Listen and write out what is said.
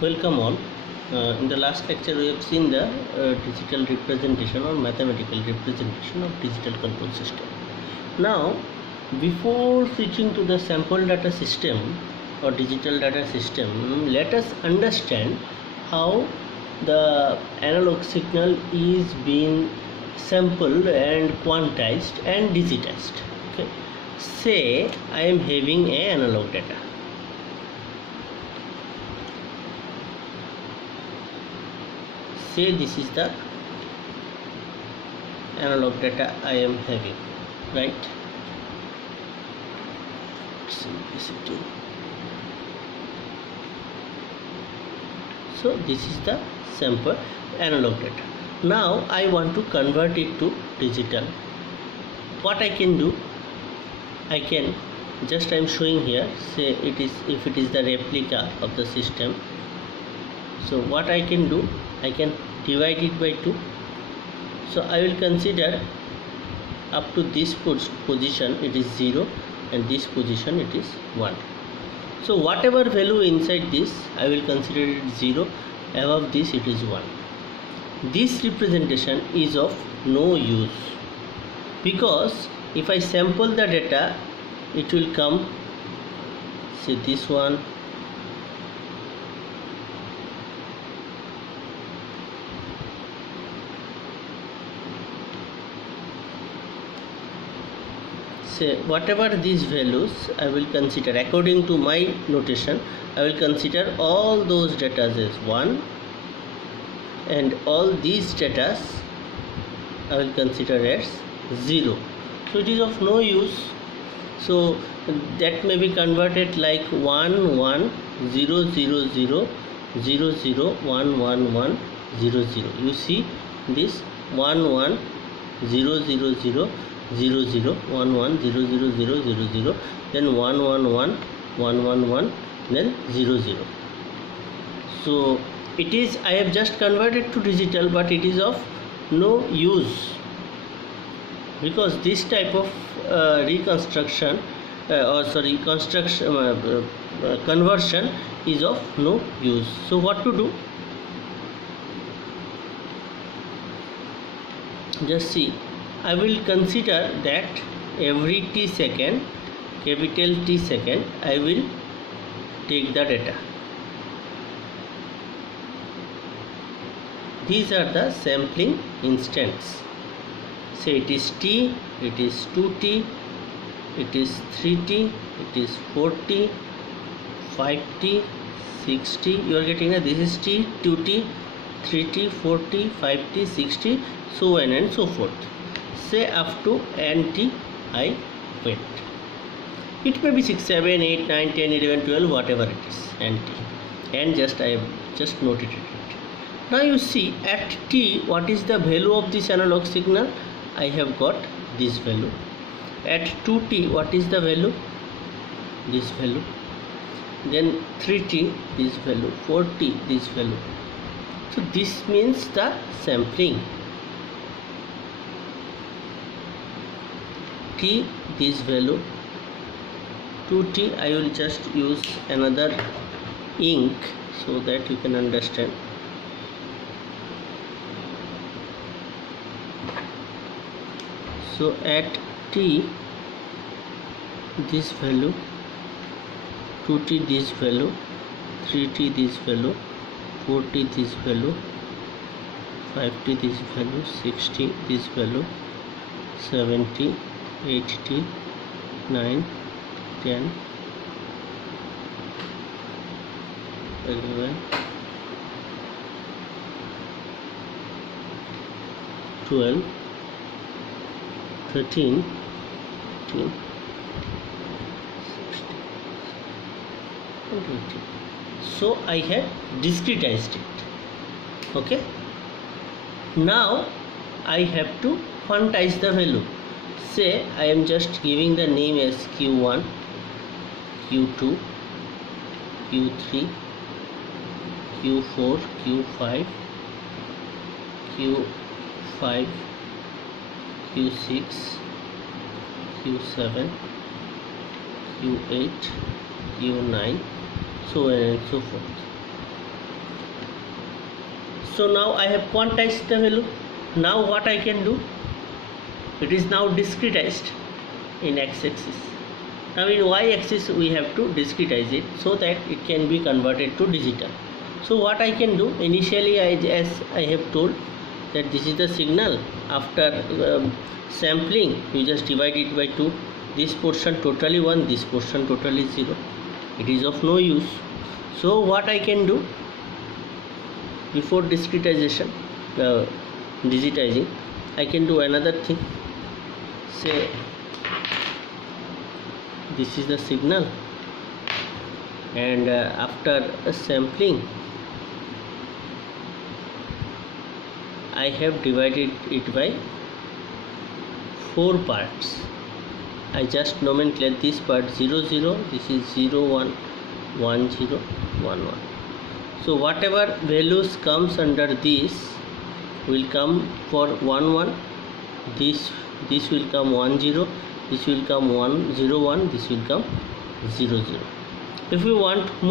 Welcome all. In the last lecture we have seen the digital representation or mathematical representation of digital control system. Now before switching to the sample data system or digital data system, let us understand how the analog signal is being sampled and quantized and digitized. Okay. Say I am having a analog data. Say this is the analog data I am having, right? Simplicity. So this is the sample analog data. Now I want to convert it to digital. What I can do, I can just, I am showing here, say it is, if it is the replica of the system. So what I can do, I can divide it by 2. So I will consider up to this position it is 0 and this position it is 1. So whatever value inside this I will consider it 0, above this it is 1. This representation is of no use because if I sample the data it will come, say this one, say whatever these values I will consider according to my notation. I will consider all those data as 1 and all these data I will consider as 0. So it is of no use. So that may be converted like 1 1 0 0 0 0 0 1 1 1 0 0. You see this 1 1 0 0 0 0 0 1 1 0 0 0 0 0, then 1 1 1 1 1 1, then 0 0. So it is, I have just converted to digital, but it is of no use because this type of reconstruction conversion is of no use. So what to do? Just see, I will consider that every t second, capital T second, I will take the data. These are the sampling instants. Say it is t, it is 2t, it is 3t, it is 4t, 5t, 6t. You are getting that this is t, 2t, 3t, 4t, 5t, 6t, so on and so forth. Say up to nt I wait. It may be 6, 7, 8, 9, 10, 11, 12, whatever it is, nt. And just I have just noted it. Now you see at t, what is the value of this analog signal? I have got this value. At 2t, what is the value? This value. Then 3t, this value. 4t, this value. So this means the sampling. T, this value. 2t, I will just use another ink so that you can understand. So at t, this value, 2t this value, 3t this value, 4t this value, 5t this value, 6t this value, 7t, 8t, 9, 10, 11, 12, 13, 14, 16, and 18. So I have discretized it. Okay. Now I have to quantize the value. Say I am just giving the name as Q1, Q2, Q3, Q4, Q5, Q5, Q6, Q7, Q8, Q9, so on and so forth. So now I have quantized the value. Now what I can do? It is now discretized in x-axis. Now in y-axis we have to discretize it so that it can be converted to digital. So what I can do, initially as I have told that this is the signal. After sampling you just divide it by 2. This portion totally 1, this portion totally 0. It is of no use. So what I can do, before discretization, digitizing, I can do another thing. Say this is the signal, and after sampling I have divided it by 4 parts. I just nomenclature this part 0 0, this is 0 1 1 0 1 1. So whatever values comes under this will come for 1 1, this will come 1 0, this will come 1 0 1, this will come 0 0. If we want more